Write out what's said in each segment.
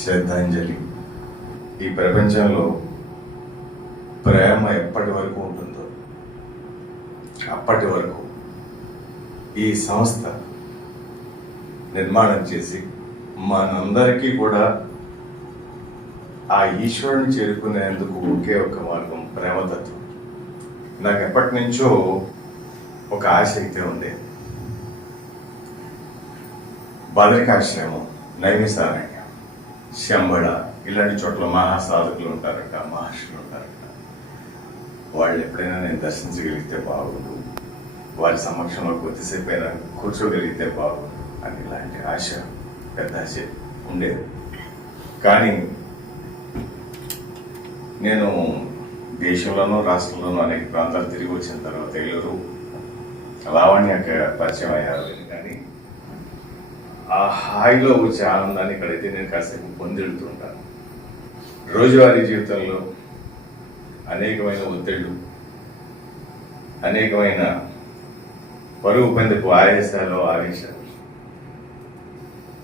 శ్రద్ధాంజలి. ఈ ప్రపంచంలో ప్రేమ ఎప్పటి వరకు ఉంటుందో అప్పటి వరకు ఈ సంస్థ నిర్మాణం చేసి మనందరికీ కూడా ఆ ఈశ్వరుని చేరుకునేందుకు ఒకే ఒక మార్గం ప్రేమతత్వం. నాకు ఎప్పటి నుంచో ఒక ఆశ అయితే ఉంది. బదరికాశ్రమం, నైమిసారణ్యం, శంబళ ఇలాంటి చోట్ల మహాసాధకులు ఉంటారట, మహర్షులు ఉంటారట. వాళ్ళు ఎప్పుడైనా నేను దర్శించగలిగితే బాగుండు, వారి సమక్షంలో కొద్దిసేపు అయినా కూర్చోగలిగితే బాగుండు అని ఇలాంటి ఆశ, పెద్ద ఆశ ఉండేది. కానీ నేను దేశంలోనూ రాష్ట్రంలోనూ అనేక ప్రాంతాలు తిరిగి వచ్చిన తర్వాత ఏలూరు, లావణ్య పరిచయం అయ్యారు. కానీ ఆ హాయిలో వచ్చే ఆనందాన్ని ఇక్కడైతే నేను కాసేపు పొందిడుతుంటాను. రోజువారీ జీవితంలో అనేకమైన ఒత్తిళ్ళు, అనేకమైన పరుగు పందెపు ఆయాసాలు, ఆవేశాలు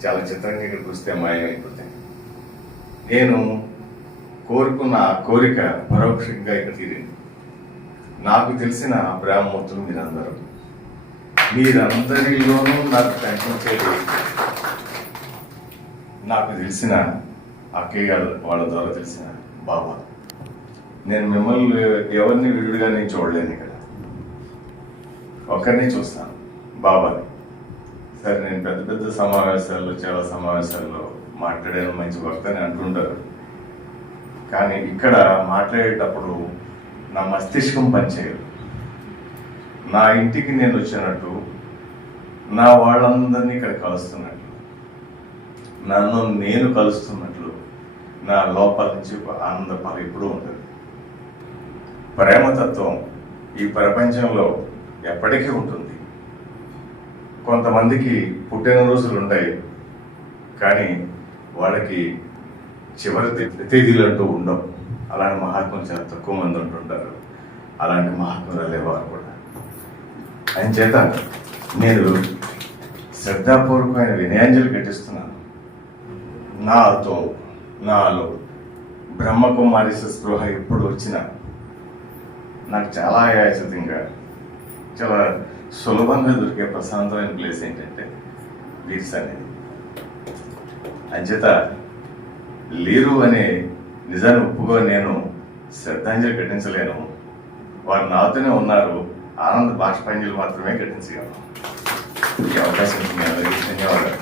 చాలా చిత్రంగా ఇక్కడికి వస్తే మాయమైపోతాయి. నేను కోరుకున్న ఆ కోరిక పరోక్షంగా ఇక్కడ తీరింది. నాకు తెలిసిన బ్రాహ్మూర్తులు మీరందరిలోనూ నాకు కనిపించేది నాకు తెలిసిన అక్కయ్య గారు, వాళ్ళ ద్వారా తెలిసిన బాబా. నేను మిమ్మల్ని ఎవరిని విడిగా నేను చూడలేను. ఇక్కడ ఒక్కరిని చూస్తాను, బాబాని. సరే, నేను పెద్ద పెద్ద సమావేశాల్లో, చాలా సమావేశాల్లో మాట్లాడాను, మంచి వక్తని అంటుంటారు. కానీ ఇక్కడ మాట్లాడేటప్పుడు నా మస్తిష్కం పనిచేయదు. నా ఇంటికి నేను వచ్చినట్టు, నా వాళ్ళందరినీ ఇక్కడ కలుస్తున్నట్లు, నన్ను నేను కలుస్తున్నట్లు నా లోపల నుంచి ఆనంద పగ ఎప్పుడూ ఉంటుంది. ప్రేమతత్వం ఈ ప్రపంచంలో ఎప్పటికీ ఉంటుంది. కొంతమందికి పుట్టినరోజులు ఉంటాయి, కానీ వాళ్ళకి చివరి తేదీలు అంటూ ఉండవు. అలాంటి మహాత్ములు చాలా తక్కువ మంది ఉంటుంటారు. అలాంటి మహాత్ములు లేవారు కూడా. ఆయన చేత నేను శ్రద్ధాపూర్వకమైన వినయాంజలి ఘటిస్తున్నాను. నాలో బ్రహ్మకుమారి స్పృహ ఎప్పుడు వచ్చినా నాకు చాలా ఆయాచితంగా, చాలా సులభంగా దొరికే ప్రశాంతమైన ప్లేస్ ఏంటంటే వీర్స్ అనేది. అంచేత లేరు అనే నిజాన్ని ఒప్పుకొని నేను శ్రద్ధాంజలి ఘటించలేను. వారు నాతోనే ఉన్నారు. ఆనంద బాష్పాంజలి మాత్రమే ఘటించగలను. ఈ అవకాశం మీ అందరికీ ధన్యవాదాలు.